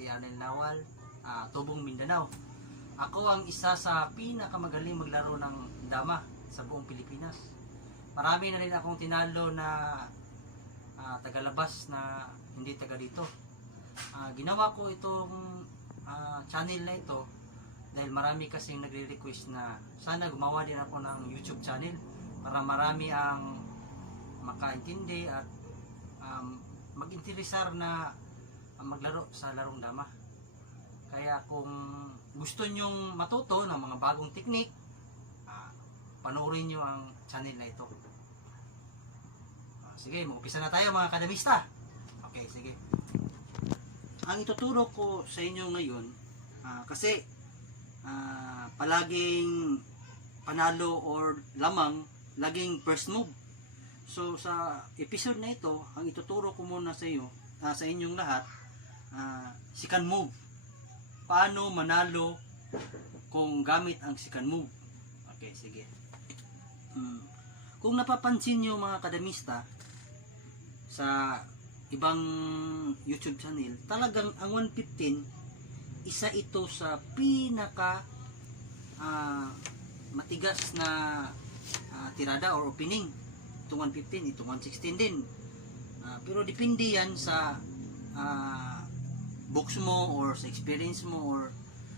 si Arnel Lawal, Tubong Mindanao. Ako ang isa sa pinakamagaling maglaro ng dama sa buong Pilipinas. Marami na rin akong tinalo na tagalabas na hindi taga dito. Ginawa ko itong channel na ito dahil marami kasing nagre-request na sana gumawa din ako ng YouTube channel para marami ang makaintindi at mag-interesar na maglaro sa larong dama. Kaya kung gusto nyong matuto ng mga bagong teknik, panoorin nyo ang channel na ito. Sige, mag-upisa na tayo mga kadamista. Okay, sige. Ang ituturo ko sa inyo ngayon, kasi palaging panalo or lamang, laging first move. So sa episode na ito, ang ituturo ko muna sa iyo, sa inyong lahat, second move. Paano manalo kung gamit ang second move. Okay, sige. Kung napapansin nyo mga kadamista sa ibang YouTube channel, talagang ang 115 isa ito sa pinaka matigas na tirada or opening. Itong 115, itong 116 din. Pero depende yan sa books mo or sa experience mo or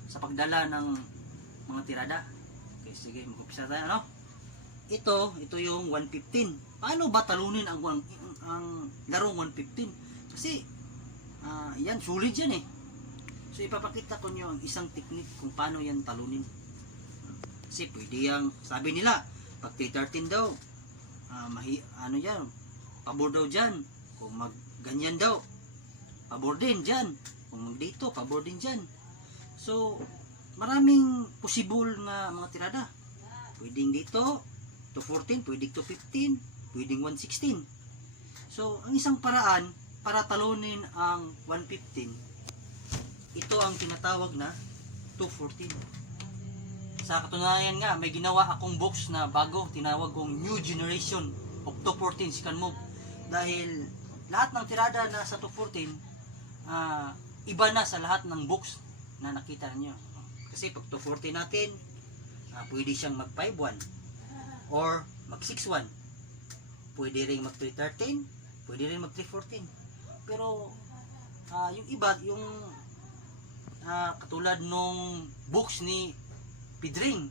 sa pagdala ng mga tirada. Okay, sige, mag-upisa tayo, ano? Ito yung 115. Paano ba talunin ang larong 115? Kasi yan, sulit yan eh. So ipapakita ko nyo ang isang teknik kung paano yan talunin. Kasi pwede yang, sabi nila, pag 13 daw, ano yan, pabor daw dyan. Kung mag ganyan daw, pabor din dyan. Kung mag dito, pabor din dyan. So, maraming possible nga mga tirada. Pwedeng dito, 214, pwedeng 215, pwedeng 116. So, ang isang paraan para talunin ang 115, ito ang tinatawag na 214. Sa katunayan nga, may ginawa akong box na bago, tinawag kong New Generation of 214 second move. Dahil lahat ng tirada na sa 214, iba na sa lahat ng box na nakita niyo. Kasi pag 214 natin, pwede siyang mag 5-1 or mag 6-1. Pwede rin mag 313, pwede rin mag 314. Pero yung iba, yung katulad nung box ni Pedring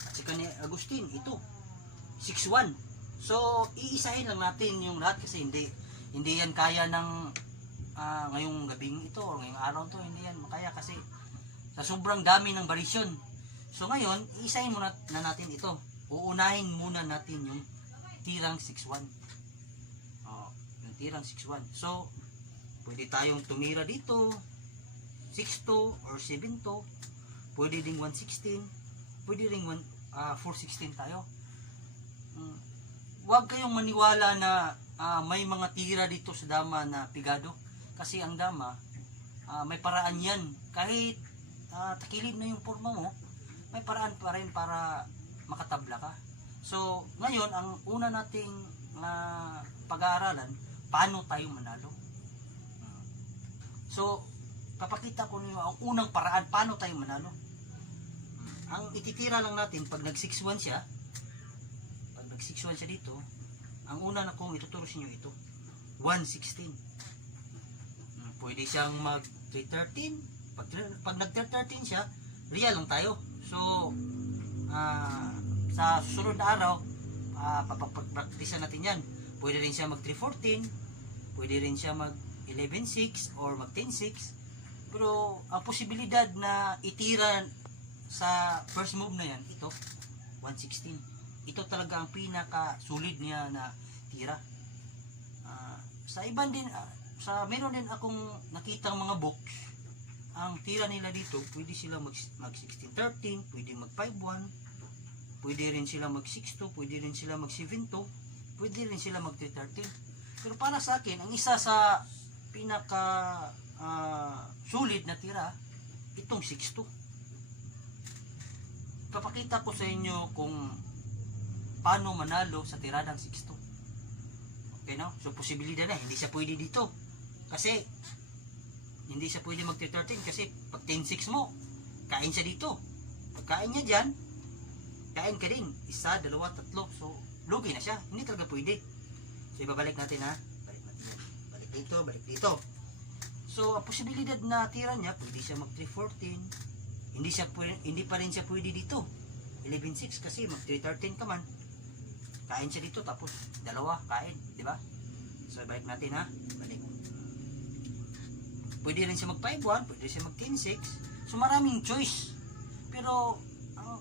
at saka ni Agustin, ito 6-1. So iisahin lang natin yung lahat kasi hindi yan kaya ng ngayong gabing ito o ngayong araw to, hindi yan makaya kasi sa sobrang dami ng variation. So ngayon iisahin muna na natin ito. Uunahin muna natin yung tirang 6-1. Yung tirang 6-1. So pwede tayong tumira dito 6-2 or 7-2, pwede ding 116, pwede ring 416 tayo. Huwag kayong maniwala na may mga tira dito sa dama na pigado, kasi ang dama may paraan yan. Kahit takilid na yung forma mo, may paraan pa rin para makatabla ka. So ngayon ang una nating pag-aaralan, paano tayo manalo. So papakita ko niyo ang unang paraan paano tayo manalo. Ang ititira lang natin pag nag 6-1 siya, dito, ang una na kong ituturo sa inyo ito, 116. Pwede siyang mag 313. Pag nag 313 siya, real lang tayo. So sa susunod na araw, papapraktisan natin yan. Pwede rin siya mag 314, pwede rin siya mag 11-6 or mag 10-6. Pero ang posibilidad na itira sa first move na yan, ito 116. Ito talaga ang pinaka solid niya na tira. Sa iban din, meron din akong nakitang mga book, ang tira nila dito, pwede sila mag 16-13, pwede mag 5-1, pwede rin sila mag 6-2, pwede rin sila mag 7-2, pwede rin sila mag 3-13. Pero para sa akin, ang isa sa pinaka sulit na tira, itong 6-2. Papakita ko sa inyo kung paano manalo sa tiradang 6-2. Okay, no? So posibilidad na, hindi siya pwede dito kasi hindi siya pwede mag 13 kasi pag 10-6 mo, kain siya dito. Pagkain niya dyan, kain ka din. Isa, dalawa, tatlo. So, lugi na siya. Hindi talaga pwede. So, ibabalik natin ha. Balik natin yan. Balik dito, balik dito. So, ang posibilidad na tira niya, pwede siya mag 3-14. Hindi pa rin siya pwede dito. 11-6 kasi mag 3-13 ka man. Kain siya dito, tapos dalawa, kain. Diba? So, balik natin ha. Balik. Pwede rin siya mag 5-1, pwede siya mag 10-6. So maraming choice. Pero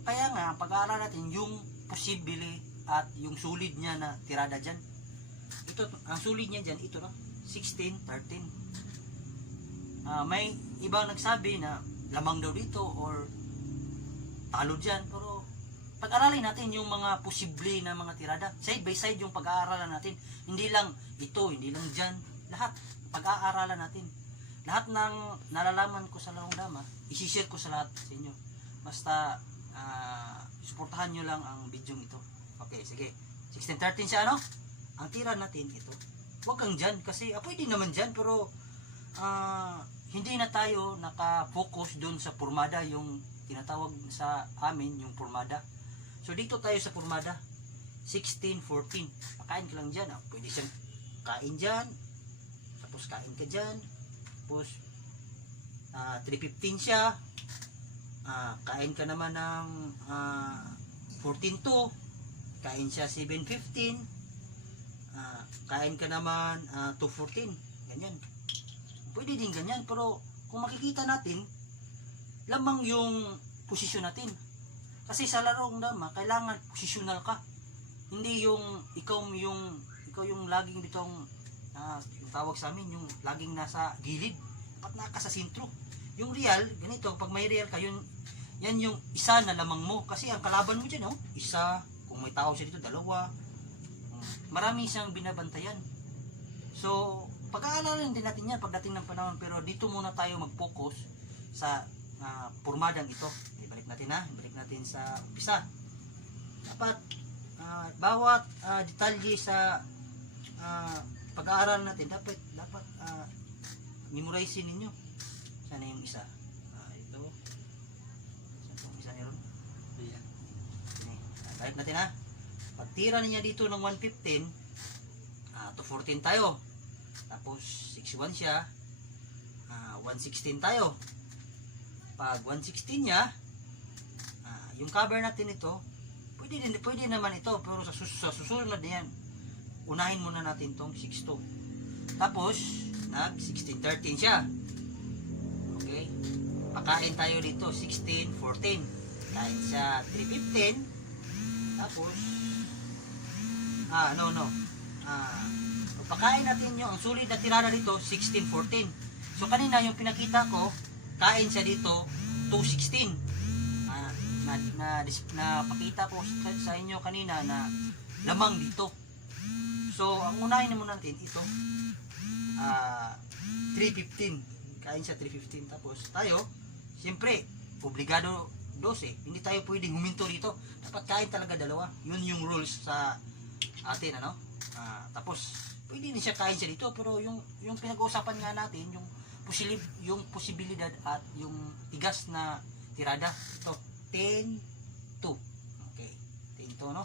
kaya nga pag-aaral natin yung posible at yung sulit niya na tirada diyan. Ito ang sulit niya diyan, ito no. 16-13. May ibang nagsabi na lamang daw dito or talo diyan, pero pag-aralin natin yung mga posible na mga tirada. Side by side yung pag-aaralan natin. Hindi lang ito, hindi lang diyan, lahat pag-aaralan natin. Lahat ng nalalaman ko sa larong dama, isi-share ko sa lahat sa inyo. Basta, suportahan nyo lang ang video ito. Okay, sige. 16-13 siya, ano? Ang tira natin ito. Huwag kang dyan, kasi pwede naman dyan, pero hindi na tayo nakafocus dun sa pormada, yung tinatawag sa amin, yung pormada. So, dito tayo sa pormada. 16-14. Pakain ka lang dyan. Pwede siyang kain dyan. Tapos kain ka dyan. Tapos 3.15 siya, kain ka naman ng 14.2, kain siya 7.15, kain ka naman 2.14, ganyan. Pwede din ganyan, pero kung makikita natin, lamang yung posisyon natin. Kasi sa larong dama, kailangan posisyonal ka. Hindi yung ikaw yung laging ditong yung tawag sa amin, yung laging nasa gilid, dapat naka sa sentro. Yung real, ganito, pag may real ka, yan yung isa na lamang mo. Kasi ang kalaban mo dyan, isa, kung may tao siya dito, dalawa. Marami siyang binabantayan. So, pag-aaralan din natin yan pagdating ng panahon, pero dito muna tayo mag-focus sa pormadang ito. Ibalik natin ibalik natin sa umpisa. Dapat, bawat detalye sa pag-aaral natin, dapat memorizein ninyo. Sana yung isa. Ito. Saan yung isa niya ron? Ayan. Balik natin pagtira niya dito ng 115, to 14 tayo. Tapos 61 siya. 116 tayo. Pag 116 niya, yung cover natin ito, pwede naman ito, pero sa susunod na yan, unahin muna natin tong 6-2. Tapos, nag 16-13 siya. Okay? Pakain tayo dito, 16-14. Kain siya 3-15. Tapos, pakain natin yung, ang sulit na tirada dito, 16-14. So, kanina yung pinakita ko, kain siya dito, 2-16. Napakita ko sa inyo kanina na lamang dito. So, ang unahin naman natin ito, 3.15. Kain siya 3.15. Tapos tayo, siyempre, obligado 12. Hindi tayo pwedeng huminto dito. Dapat kain talaga dalawa. Yun yung rules sa atin, tapos, pwede din siya kain siya dito. Pero yung pinag-uusapan nga natin, yung posibilidad at yung tigas na tirada. Ito, 10-2. Okay, 10-2, no?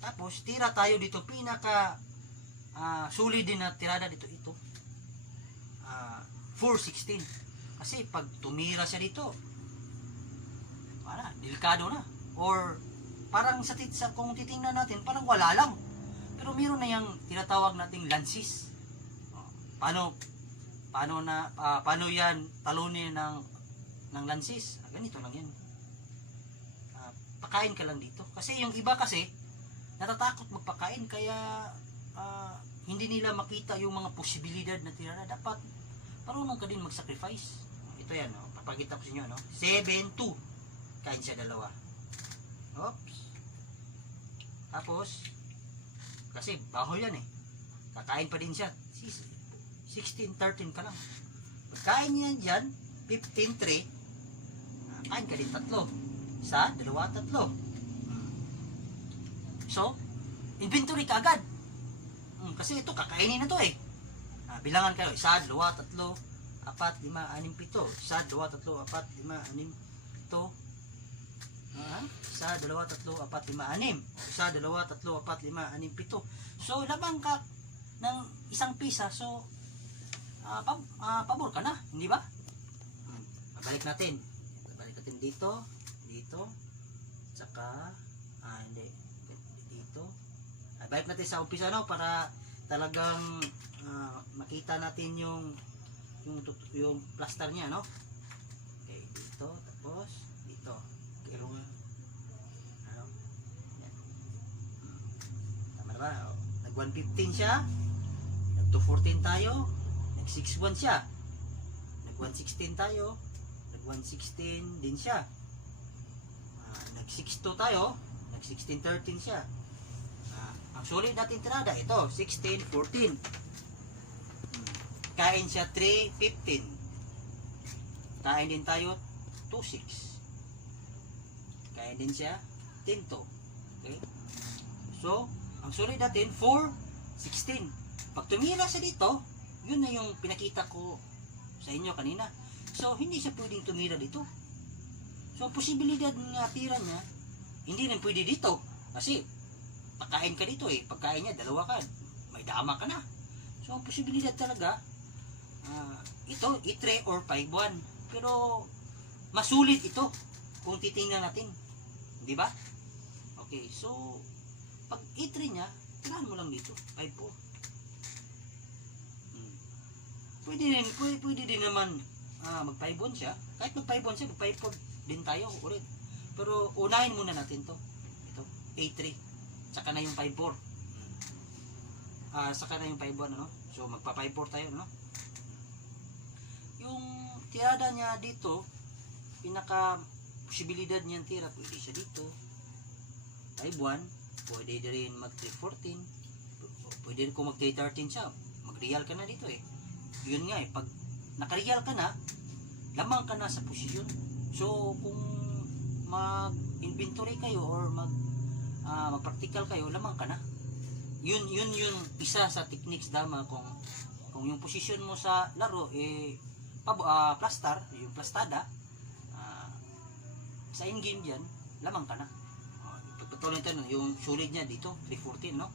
Tapos, tira tayo dito, pinaka solid din na tirada dito, ito. 4-16. Kasi pag tumira siya dito, delikado na. Or, parang kung titingnan natin, parang wala lang. Pero meron na yung tinatawag nating lances. Paano yan talunin ng lances? Ganito lang yan. Pakain ka lang dito. Kasi yung iba kasi, natatakot magpakain, kaya hindi nila makita yung mga posibilidad na tirada. Dapat marunong ka din mag-sacrifice. Ito yan, papakita ko sa inyo, 7-2. Kain siya dalawa. Oops. Tapos, kasi baho yan kakain pa din siya. 16-13 ka lang. Pagkain niya dyan, 15-3, kain ka din 3. Isa, dalawa, 3. So, inventory ka agad. Kasi ito, kakainin na to bilangan kayo. 1, 2, 3, 4, 5, 6, 7. 1, 2, 3, 4, 5, 6, 7. 1, 2, 3, 4, 5, 6. 1, 2, 3, 4, 5, 6, 7. So, labang ka ng isang pisa. So, pabor ka na, hindi ba? Babalik natin. Babalik natin dito, dito, saka, hindi, dito. Balik natin sa umpisa, no, para talagang makita natin yung plaster niya, no? Okay, dito, tapos dito. Pero nga, ano? Yan. Tama na ba? Nag 115 siya, nag 214 tayo, nag 61 siya, nag 116 tayo, nag 116 din siya, nag 62 tayo, nag 1613 siya. Ang sulit natin tirada, ito, 1614. Kain siya 315. Kain din tayo 26. Kain din siya 102. Okay? So, ang sulit natin 416. Pag tumira siya dito, yun na yung pinakita ko sa inyo kanina. So, hindi siya pwedeng tumira dito. So, ang posibilidad nga tira niya, hindi rin pwede dito. Kasi, pagkain ka dito eh. Pagkain niya, dalawa ka. May dama ka na. So, ang posibilidad talaga, ito, E3 or 5-1. Pero, masulit ito kung titingnan natin. Di ba? Okay, so, pag E3 niya, tirahan mo lang dito, 5-4. Pwede din naman mag 5-1 siya. Kahit mag 5-1 siya, mag 5-4 din tayo ulit. Pero, unahin muna natin to. Ito, A3. Saka na yung 5-4. Saka na yung 5-1, ano? So, magpa 5-4 tayo, no? Yung tirada niya dito, pinaka posibilidad niyang tira, pwede siya dito. 5-1, pwede rin mag 3-14. Pwede rin kung mag 3-13 siya. Mag-real ka na dito eh. Yun nga eh, pag naka-real ka na, lamang ka na sa posisyon. So, kung mag-inventory kayo or mag-practical kayo, lamang ka na. Yun isa sa techniques dama kung yung posisyon mo sa laro plaster, yung plastada, sa in-game dyan, lamang ka na. Pagpatuloy natin yung solid niya dito, 314, no?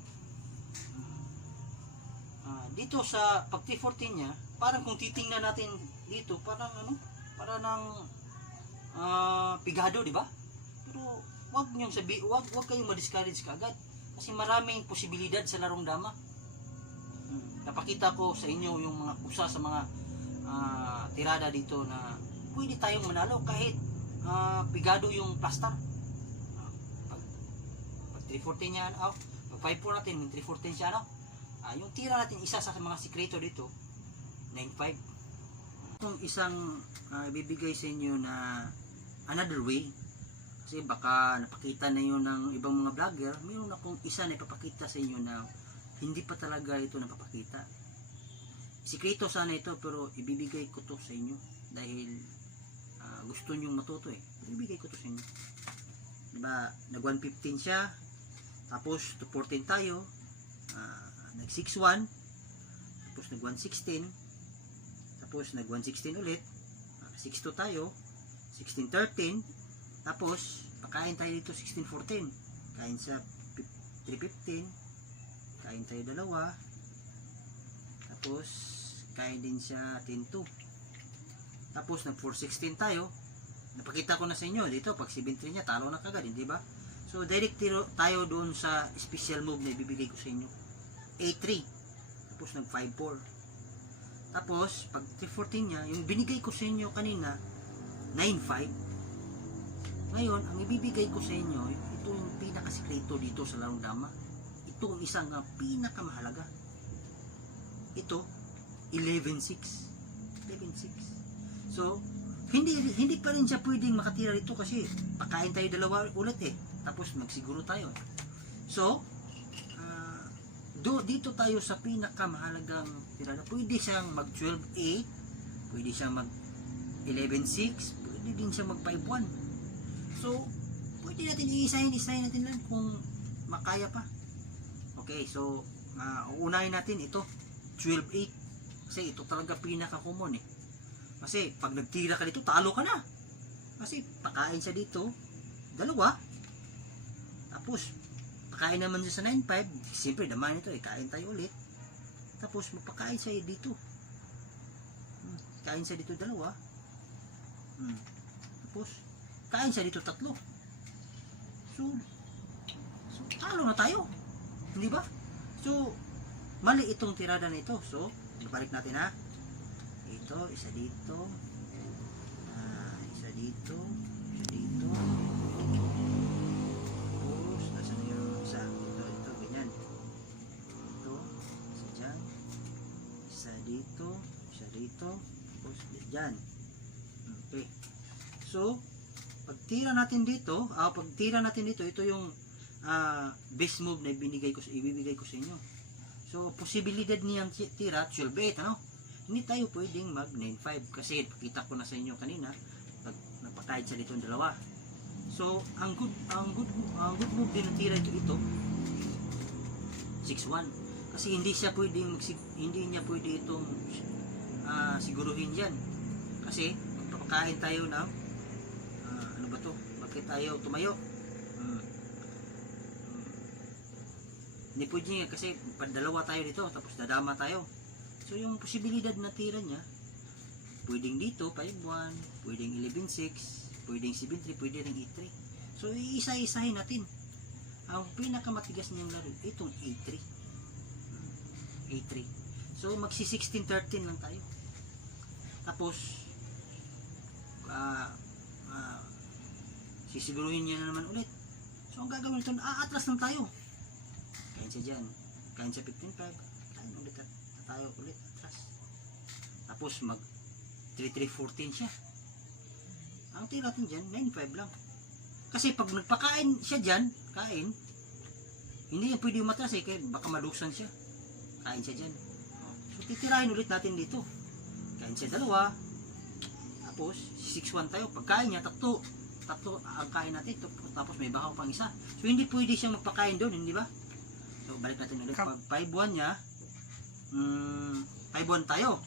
Dito sa pag 314 niya, parang kung titingnan natin dito, parang pigado, di ba? Pero wag kayong ma-discourage kaagad kasi maraming posibilidad sa larong dama. Napakita ko sa inyo yung mga sa mga tirada dito na pwede tayong manalo kahit pigado yung plaster. Pag 314 niya, pag 5-4 natin, yung 314 siya, no? Yung tira natin, isa sa mga sikreto dito, 9-5. Kung isang ibibigay sa inyo na another way, kasi baka napakita na yun ng ibang mga vlogger, mayroon akong isa na ipapakita sa inyo na hindi pa talaga ito napapakita. Sikreto sana ito, pero ibibigay ko to sa inyo dahil gusto nyo matuto eh. Ibibigay ko to sa inyo. Diba, nag 115 siya, tapos 214 tayo, nag 61, tapos nag 116, tapos nag 116 ulit, 62 tayo, 1613, tapos pakain tayo dito 1614, kain sa 315, kain tayo dalawa, tapos kain din siya 10-2, tapos nag 416 tayo. Napakita ko na sa inyo dito, pag 7-3 niya talo na kagad, hindi ba? So direct tayo doon sa special move na ibibigay ko sa inyo, A3, tapos nag 5-4, tapos pag 314 niya, yung binigay ko sa inyo kanina 9-5. Ngayon ang ibibigay ko sa inyo, ito yung pinakasikreto dito sa larong dama. Ito ang isang pinakamahalaga. Ito 11-6. So hindi pa rin siya pwedeng makatira dito kasi pakain tayo dalawa ulit eh, tapos magsiguro tayo. So dito tayo sa pinakamahalagang tirada. Pwede siyang mag 12-8, pwede siyang mag 11-6, pwede din siyang mag 5-1. So pwede natin i-isahin natin lang kung makaya pa. Okay, so uunahin natin ito 12-8 kasi ito talaga pinaka common eh. Kasi pag nagtira ka dito, talo ka na. Kasi pakain siya dito, dalawa. Tapos, pakain naman siya sa 9.5. Siyempre, naman ito, kain tayo ulit. Tapos, magpakain siya dito. Kain siya dito dalawa. Tapos, kain siya dito tatlo. So talo na tayo. Hindi ba? So, mali itong tirada na ito. So, ibalik natin ha. Ito, isa dito. Isa dito. Isa dito. Tapos, nasa na yung isa? Ito, ganyan. Ito, isa dyan. Isa dito. Isa dito. Tapos, dyan. Okay. So, pagtira natin dito, ito yung base move na ibibigay ko sa inyo. So, posibilidad niyang tira 12-8, ano? Hindi tayo pwedeng mag 9-5 kasi pakita ko na sa inyo kanina pag napakain siya dito ang dalawa. So, ang good move din ng tira ito 6-1 kasi hindi niya pwede itong siguruhin diyan. Kasi magpapakain tayo ng ano ba to? Bakit tayo tumayo? Hindi pwede niya kasi dalawa tayo dito tapos dadama tayo. So yung posibilidad na tira niya pwedeng dito 5-1, pwedeng 11-6, pwedeng 7-3, pwede ring 8-3. So iisa-isahin natin. Ang pinakamatigas niyang laro itong 8-3. 8-3. So magsi 16-13 lang tayo. Tapos sisiguruhin niya na naman ulit. So ang gagawin ito, aatras lang tayo. Kain siya dyan. Kain siya 15-5. Kain ulit tayo ulit atras. Tapos mag 3-3-14 siya. Ang tira natin dyan 9-5 lang. Kasi pag nagpakain siya dyan, kain, hindi yan pwede umatras kaya baka malusan siya. Kain siya dyan. So titirahin ulit natin dito. Kain siya dalawa. Tapos 6-1 tayo. Pagkain niya tatlo ang kain natin. Tapos may bakaw pang isa. So hindi pwede siyang magpakain doon, hindi ba? So balik natin ulit. Pag 5-1 niya, 5-1 tayo.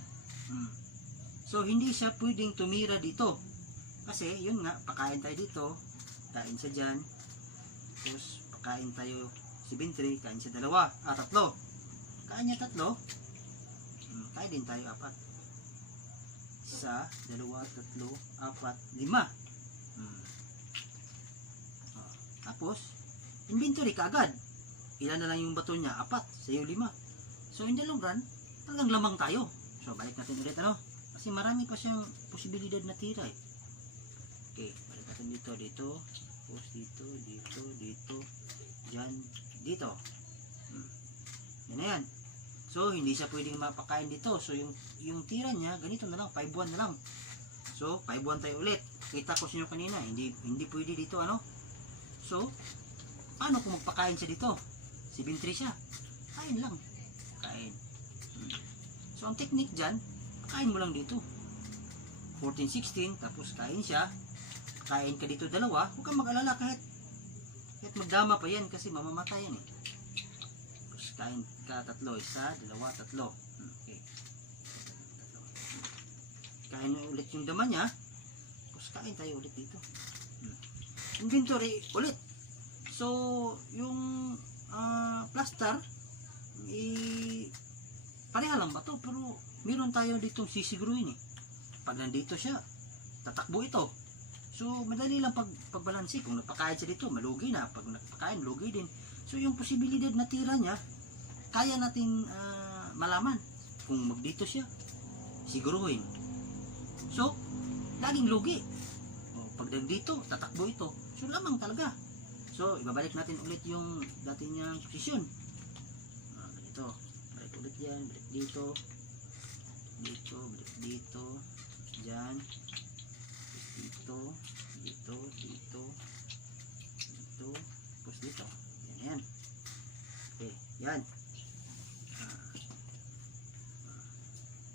So hindi siya pwedeng tumira dito. Kasi yun nga, pakain tayo dito. Kain siya dyan. Tapos pakain tayo 7-3. Kain siya dalawa. Tatlo. Kain niya tatlo. Kain din tayo 4. 1, 2, 3, 4, 5. Tapos, inventory kaagad. Ilan na lang yung bato niya? 4. Sa'yo 5. So, in the long run, talagang lamang tayo. So, balik natin ulit, ano? Kasi marami pa siyang posibilidad na tira, eh. Okay, balik natin dito. Tapos dito. Dyan, dito. Yan na yan. So, hindi siya pwedeng mapakain dito. So, yung tira niya, ganito na lang. 5-1 na lang. So, 5-1 tayo ulit. Kita ko sa inyo kanina, hindi pwede dito, ano? So, paano kung magpakain siya dito? 7-3 siya. Kain lang. Kain. So, ang technique dyan, kain mo lang dito. 14-16, tapos kain siya. Kain ka dito dalawa. Huwag kang mag-alala kahit magdama pa yan kasi mamamatay yan eh. Tapos kain ka tatlo. 1, 2, 3. Okay. Kain mo ulit yung dama niya. Tapos kain tayo ulit dito. Inventory ulit. So, yung plaster pareha lang ba to? Pero meron tayo ditong sisiguruhin eh. Pag nandito siya, tatakbo ito. So, madali lang pagbalansi. Kung nagpakain siya dito, malugi na. Pag nagpakain, lugi din. So, yung posibilidad na tira niya, kaya natin malaman kung magdito siya, siguruhin. So, laging lugi. Pag nandito, tatakbo ito. So, lamang talaga. So, ibabalik natin ulit yung dati niyang posisyon. Ganito. Balik ulit yan. Balik dito. Balik dito. Dyan. Dito. Tapos dito. Yan. Okay. Yan.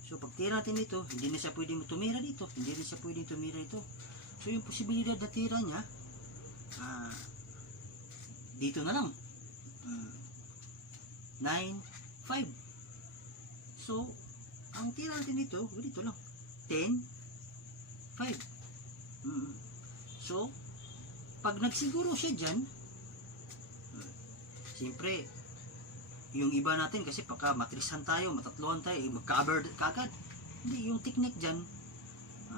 So, pag tira natin dito, hindi na siya pwedeng tumira dito. Hindi rin siya pwedeng tumira ito. So, yung posibilidad na tira niya, dito na lang. 9, 5. So, ang tira natin dito lang. 10, 5. So, pag nagsiguro siya dyan, siyempre, yung iba natin kasi pagka matrisan tayo, matatluhan tayo, mag-cover kagad. Hindi, yung technique dyan,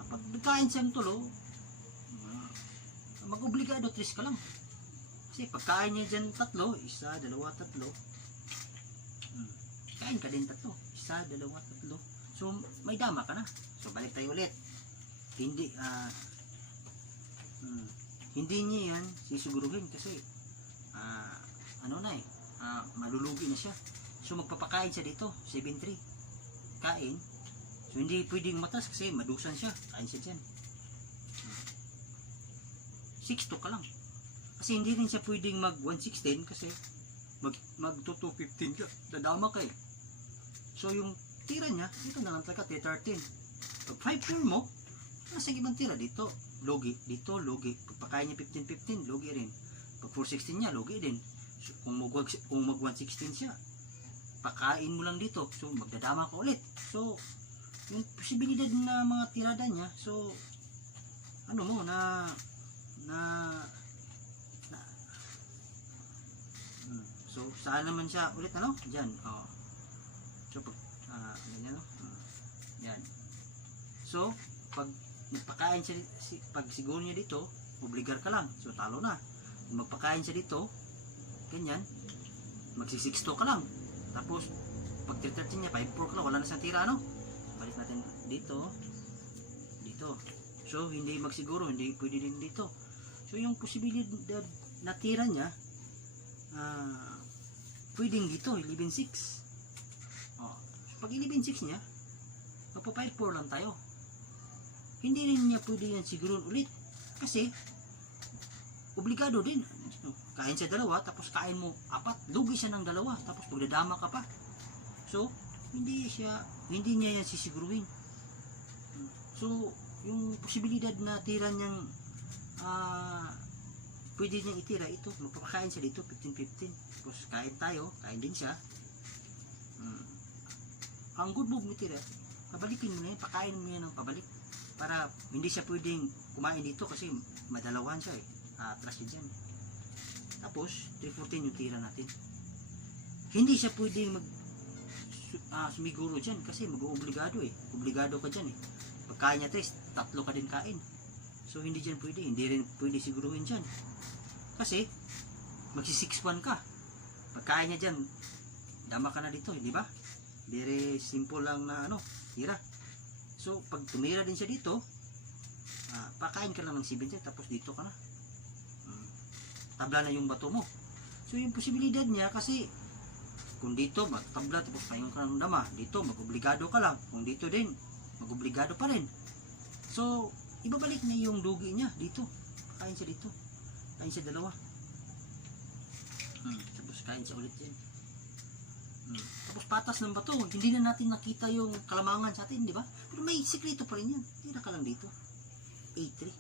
pag nagkain siyang tulo, mag-obligado 3 ka lang. Kasi pagkain niya dyan 3, 1, 2, 3, kain ka din 3, 1, 2, 3. So, may dama ka na. So, balik tayo ulit. Hindi, hindi niya yan sisiguruhin kasi, ano na malulugi na siya. So, magpapakain siya dito, 7-3. Kain. So, hindi pwedeng matas kasi madusan siya. Kain siya dyan. 6-2 ka lang. Kasi hindi rin siya pwedeng mag 116 kasi mag 2-15 ka. Dadama ka eh. So, yung tira niya, dito na lang tayo 13. Pag 5-4 mo, nasa ibang tira dito. Logi. Dito, logi. Pagpakain niya 15-15, logi rin. Pag 416 niya, logi din. So, kung mag 116 siya, pakain mo lang dito. So, magdadama ka ulit. So, yung posibilidad na mga tirada niya, so, ano mo, so, saan naman siya ulit, ano? Diyan, so, pag, ganyan, no? Yan. So, pag magpakain siya, pag siguro niya dito, obligar ka lang. So, talo na. Magpakain siya dito, ganyan, magsi-6-2 ka lang. Tapos, pag 13 niya, 5-4 ka lang, wala na siyang tira, ano? Balik natin dito, dito. So, hindi magsiguro, hindi pwede din dito. So, yung posibilidad na tira niya, pwedeng dito, 11-6. So, pag 11-6 niya, magpa 5-4 lang tayo. Hindi rin niya pwede yan siguro ulit. Kasi, obligado din. Kain siya 2, tapos kain mo 4, lugi siya ng 2, tapos pagdadama ka pa. So, hindi niya yan sisiguruhin. So, yung posibilidad na tira niyang pwede niyang itira ito, magpapakain siya dito 15-15, tapos kain tayo, kain din siya. Ang good move mo tira, pabalikin mo na yan, pakain mo yan ng pabalik para hindi siya pwedeng kumain dito kasi madalawan siya atras siya dyan. Tapos 3-14 yung tira natin, hindi siya pwedeng sumiguro dyan kasi mag-oobligado obligado ka dyan pagkain niya 3 ka din kain. So hindi dyan pwede, hindi rin pwede siguruhin dyan kasi magsi-6-1 ka. Pagkain niya dyan, dama ka na dito, di ba? Very simple lang na tira. So pag tumira din siya dito, pakain ka lang ng 7 tapos dito ka na. Tabla na yung bato mo. So yung posibilidad niya kasi kung dito magtabla tapos payong ka ng dama, dito mag-obligado ka lang. Kung dito din, mag-obligado pa rin. So, ibabalik niya yung dugi niya dito. Kain siya dito. Kain siya 2. Tapos kain siya ulit din. Tapos patas ng bato. Hindi na natin nakita yung kalamangan sa atin, di ba? Pero may sikreto pa rin yan. Tira ka lang dito. 8-3.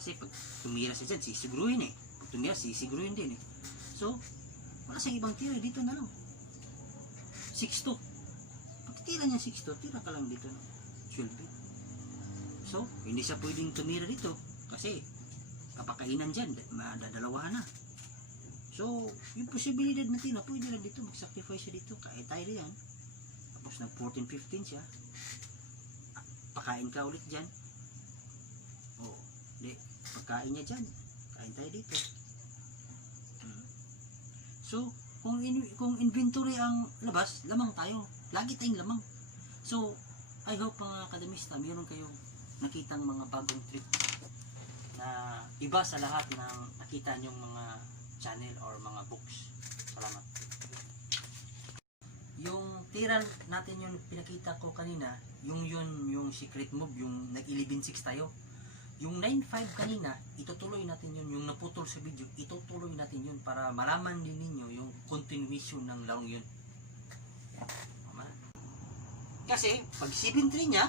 Kasi pag tumira siya dyan, sisiguruhin Pag tumira, sisiguruhin din So, wala siyang ibang tira. Dito na lang. 6-2. Pag tira niya 6-2, tira ka lang dito. 12. So, hindi siya pwedeng tumira dito. Kasi, kapakainan dyan, madadalawahan na. So, yung posibilidad na tira, pwede lang dito. Mag-sacrifice siya dito. Kain tayo yan. Tapos, nag 14-15 siya. Pakain ka ulit dyan. Di, pagkain niya dyan. Kain tayo dito. So, kung inventory ang labas, lamang tayo. Lagi tayong lamang. So, I hope mga kadamista, mayroon kayong nakitang mga bagong trick na iba sa lahat ng nakita nyong mga channel or mga books. Salamat. Yung tira natin yung pinakita ko kanina, yung secret move, yung nag-11-6 tayo. Yung 9-5 kanina, itutuloy natin yun. Yung naputol sa video, itutuloy natin yun para malaman din ninyo yung continuation ng larong yun. Kasi, pag 7-3 niya,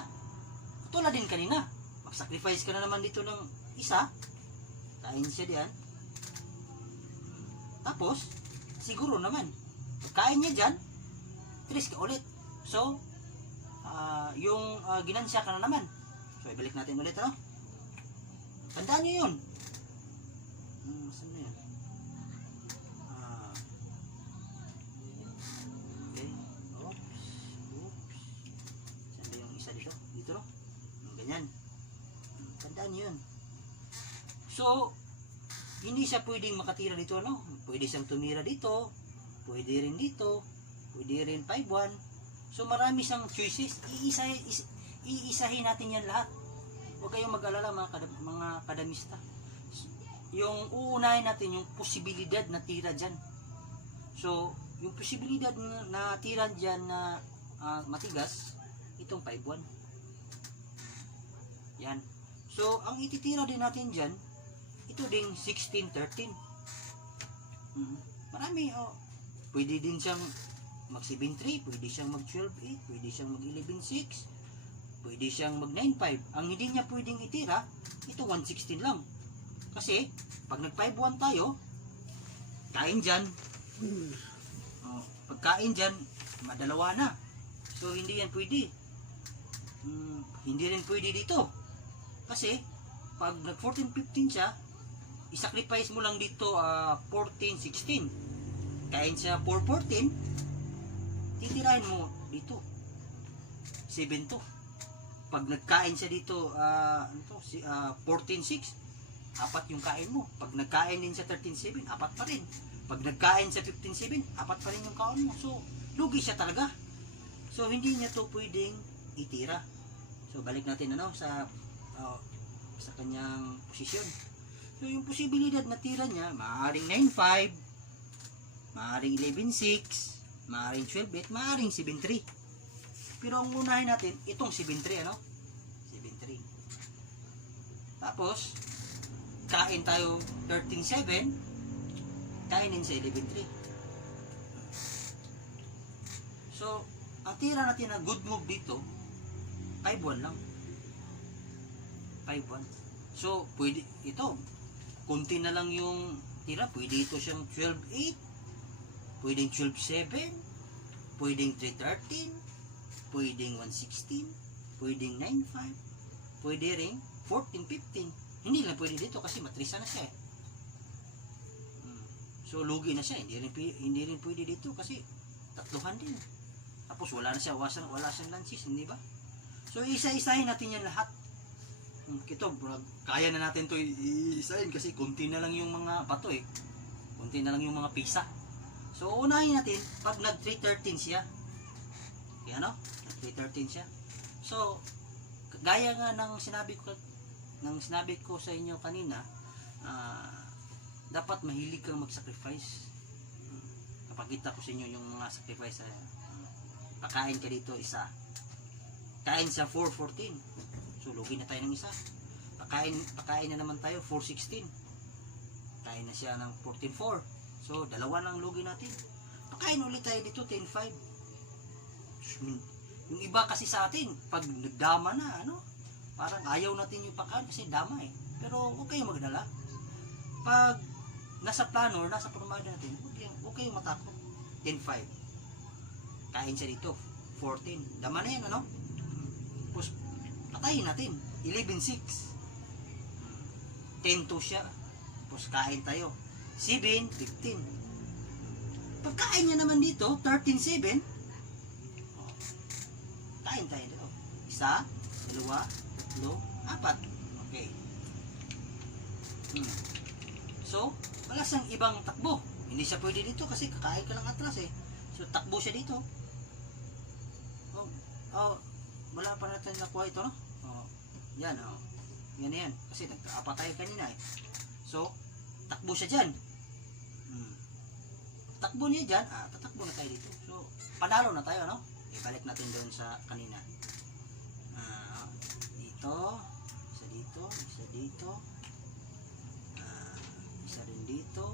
tulad din kanina. Mag-sacrifice ka na naman dito ng isa. Kain siya diyan. Tapos, siguro naman, kain niya dyan, 3 ka ulit. So, ginansya ka na naman. So ibalik natin ulit, ano? Tandaan nyo yun. Saan na yan? Okay. Oops. Saan ba yung isa dito? Dito, no? Ganyan. Tandaan nyo yun. So, hindi siya pwedeng makatira dito, ano? Pwede siyang tumira dito, pwede rin dito, pwede rin 5-1. So, marami siyang choices. Iisahin natin yan lahat. Huwag kayong mag-alala mga kadamista. Yung uunahin natin yung posibilidad na tira dyan. So, yung posibilidad na tira dyan na matigas, itong 5-1. Yan. So, ang ititira din natin dyan, ito ding 16-13. Marami. Pwede din siyang mag 7-3, pwede siyang mag 12-8, pwede siyang mag 11-6, pwede siyang mag 9-5. Ang hindi niya pwedeng itira, ito 116 lang. Kasi, pag nag 5-1 tayo, kain dyan. Pagkain dyan, madalawa na. So, hindi yan pwede. Hindi rin pwede dito. Kasi, pag nag 14-15 siya, isacrifice mo lang dito 14-16. Kain siya 4-14, titirahin mo dito 7-2. Pag nagkain siya dito 14-6, apat yung kain mo. Pag nagkain din siya 13-7, apat pa rin. Pag nagkain siya 15-7, apat pa rin yung kain mo. So, lugi siya talaga. So, hindi niya to pwedeng itira. So, balik natin sa kanyang posisyon. So, yung posibilidad na tira niya, maaaring 9-5, maaaring 11-6, maaaring 12-8, maaaring 7-3. Pero ang unahin natin, itong 7-3, 7-3. Tapos, kain tayo 13-7, kainin sa 11-3. So, ang tira natin na good move dito, 5-1 lang. 5-1. So, pwede, ito, kunti na lang yung tira, pwede ito siyang 12-8, pwedeng 12-7, pwedeng 3-13, pwedeng 1-16, pwedeng 9-5, pwede rin 14-15. Hindi lang pwede dito kasi matrisa na siya. So, lugi na siya. Hindi rin pwede dito kasi tatluhan din. Tapos wala na siya, wala siyang lances, hindi ba? So, isa-isahin natin yan lahat. Ito, kaya na natin to isahin kasi kunti na lang yung mga bato kunti na lang yung mga pisa. So, unahin natin pag nag 313 siya. Kaya nag 313 siya. So, gaya nga ng sinabi ko sa inyo kanina, dapat mahilig kang mag-sacrifice. Kapagkita ko sa inyo yung mga sacrifice, pakain ka dito isa. Kain sa 414. So, lugi na tayo ng isa. Pakain na naman tayo 416. Kain na siya ng 14-4. So, dalawa lang lugi natin. Pakain ulit tayo dito 10-5. Yung iba kasi sa atin, pag nagdama na, parang ayaw natin yung pakain kasi dama Pero huwag kayong magdala. Pag nasa plano, nasa promada natin, huwag kayong matakot. 10-5. Kain siya dito 14. Dama na yan, Tapos, patayin natin 11-6. 10-2 siya. Tapos kain tayo 7-15. Pagkain niya naman dito 13-7, kain tayo dito. Isa, dalawa, tatlo, apat. Okay. So, wala siyang ibang takbo. Hindi siya pwede dito kasi kakain ka lang atras So, takbo siya dito. Wala pa natin nakuha ito, Yan, Yan na yan. Kasi nagkaapat tayo kanina So, takbo siya dyan. Takbo niya dyan, tatakbo na tayo dito. So, panalo na tayo, Ibalik natin doon sa kanina. Dito, isa dito, isa dito, isa rin dito,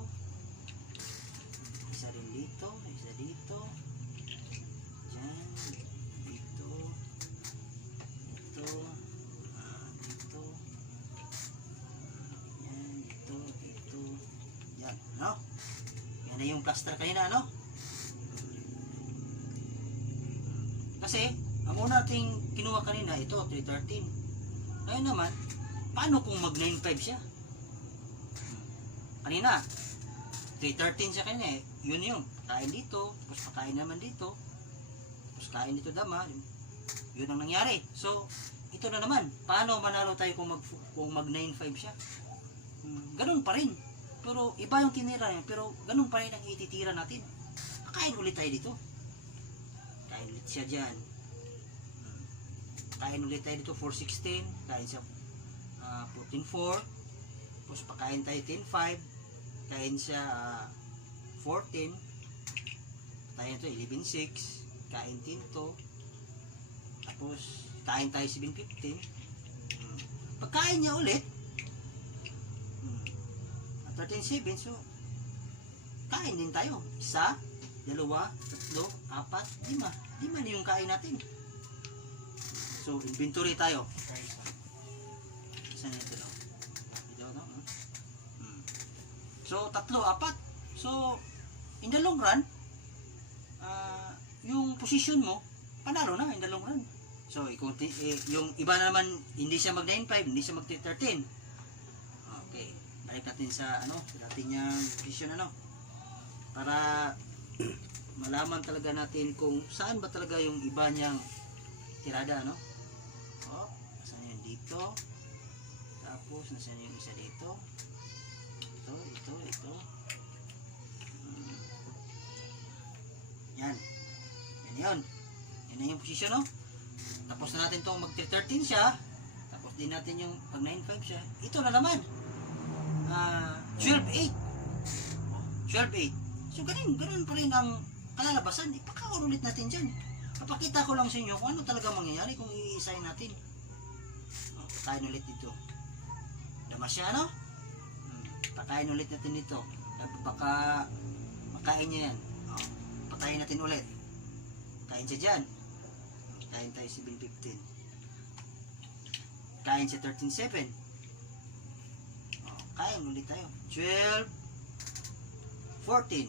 isa rin dito, isa dito, dyan, dito, dito, dito, yan, dito, dito, yan, Yan na yung plaster kanina, Kasi, Ang una nating kinuha kanina, ito, 313. Ngayon naman, paano kung mag 9.5 siya? Kanina, 313 siya kanina eh. Yun yung, kain dito, tapos pakain naman dito, tapos kain dito dama. Yun ang nangyari. So, ito na naman. Paano manalo tayo kung mag 9.5 siya? Ganun pa rin. Pero iba yung tinira niya. Pero ganun pa rin ang ititira natin. Kain ulit tayo dito. Kain ulit siya dyan. Kain ulit tayo dito 416. Kain siya 14.4. Tapos pakain tayo 10.5. Kain siya 14. Tayo ito 11.6. Kain 10 to. Tapos kain tayo 7.15. Pagkain niya ulit 13.7. So kain din tayo. 1, 2, 3, 4, 5. 5 na yung kain natin. So inventory tayo. Saan ito no? Ito no? So 3, 4. So in the long run, yung position mo panalo na in the long run. So, yung iba naman, hindi siya mag 9.5, hindi siya mag 13. Okay. Balik natin sa, sa dati niyang position, para malaman talaga natin kung saan ba talaga yung iba niyang tirada, Oh, nasaan yun dito. Tapos, nasaan yung isa dito. Ito. Yan. Yan na yung position, Tapos na natin itong mag 313 siya. Tapos din natin yung pag 9.5 siya. Ito na naman. 12.8. 12.8. So ganun pa rin ang kalalabasan. Ipaka-on ulit natin dyan. Papakita ko lang sa inyo kung ano talaga mangyayari kung i-assign natin. Pakain ulit dito. Damas siya, Pakain ulit natin dito. Pakain niya yan. Patayin natin ulit. Kain siya dyan. Kain tayo 7.15. Kain siya 13.7. Kain ulit tayo 12.14.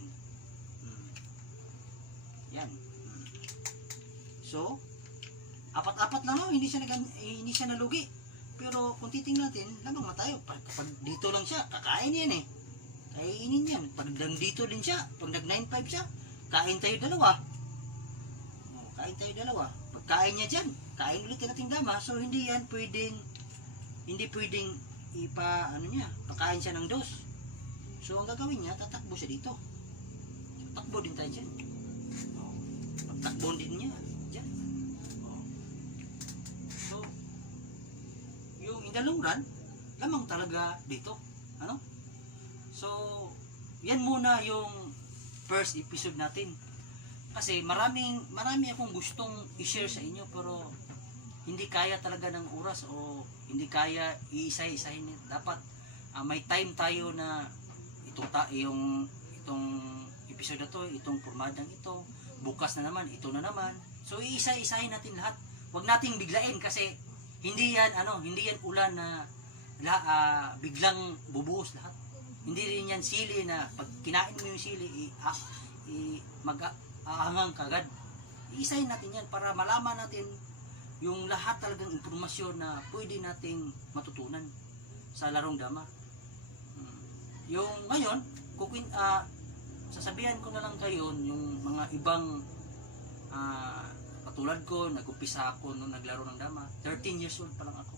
Yan. So apat-apat lang, hindi siya nalugi. Pero kung titingnan natin, lamang na tayo. Pag dito lang siya, kakain yan kainin yan. Pag dito din siya, pag nag 9.5 siya, kain tayo dalawa. Pagkain niya dyan, kain ulit natin dama. So hindi pwedeng pakain siya ng dos. So ang gagawin niya, tatakbo siya dito. Takbo din tayo dyan. Takbo din niya dyan. So yung in the long run, lamang talaga dito. So yan muna yung first episode natin. Kasi marami akong gustong i-share sa inyo, pero hindi kaya talaga ng oras o hindi kaya iisa-isahin. Dapat may time tayo na itong episode na to, itong pormadang ito, bukas na naman, ito na naman. So iisa-isahin natin lahat. Huwag nating biglain kasi hindi yan ulan na biglang bubuhos lahat. Hindi rin yan sili na pag kinain mo yung sili aangang kagad. Iisahin natin yan para malaman natin yung lahat talagang impormasyon na pwede nating matutunan sa larong dama. Yung ngayon, sasabihan ko na lang kayo yung mga ibang katulad ko, nag-umpisa ako nung naglaro ng dama. 13 years old pa lang ako.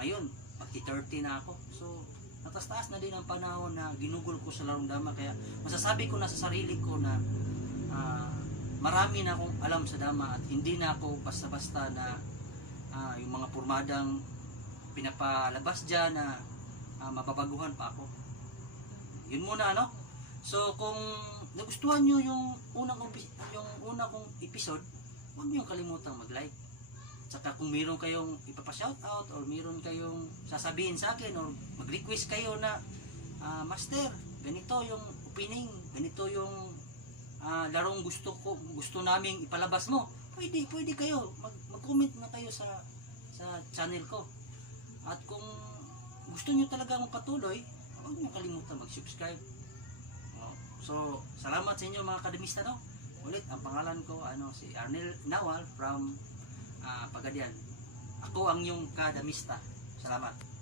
Ngayon, magti-30 na ako. So, natas-taas na din ang panahon na ginugol ko sa larong dama. Kaya masasabi ko na sa sarili ko na marami na akong alam sa dama at hindi na ako basta-basta na yung mga pormadang pinapalabas dyan na mababaguhan pa ako. Yun muna, So kung nagustuhan nyo yung una kong episode, huwag nyo kalimutang mag-like. Saka kung mayroon kayong ipapa-shoutout or mayroon kayong sasabihin sa akin or mag-request kayo na Master, ganito yung opening, ganito yung larong gusto naming ipalabas mo, pwede kayo mag-comment na kayo sa channel ko. At kung gusto niyo talaga akong patuloy, huwag niyo kalimutan mag-subscribe. So salamat sa inyo mga kademista. Ulit ang pangalan ko si Arnel Nawal from Pagadian. Ako ang iyong kadamista. Salamat.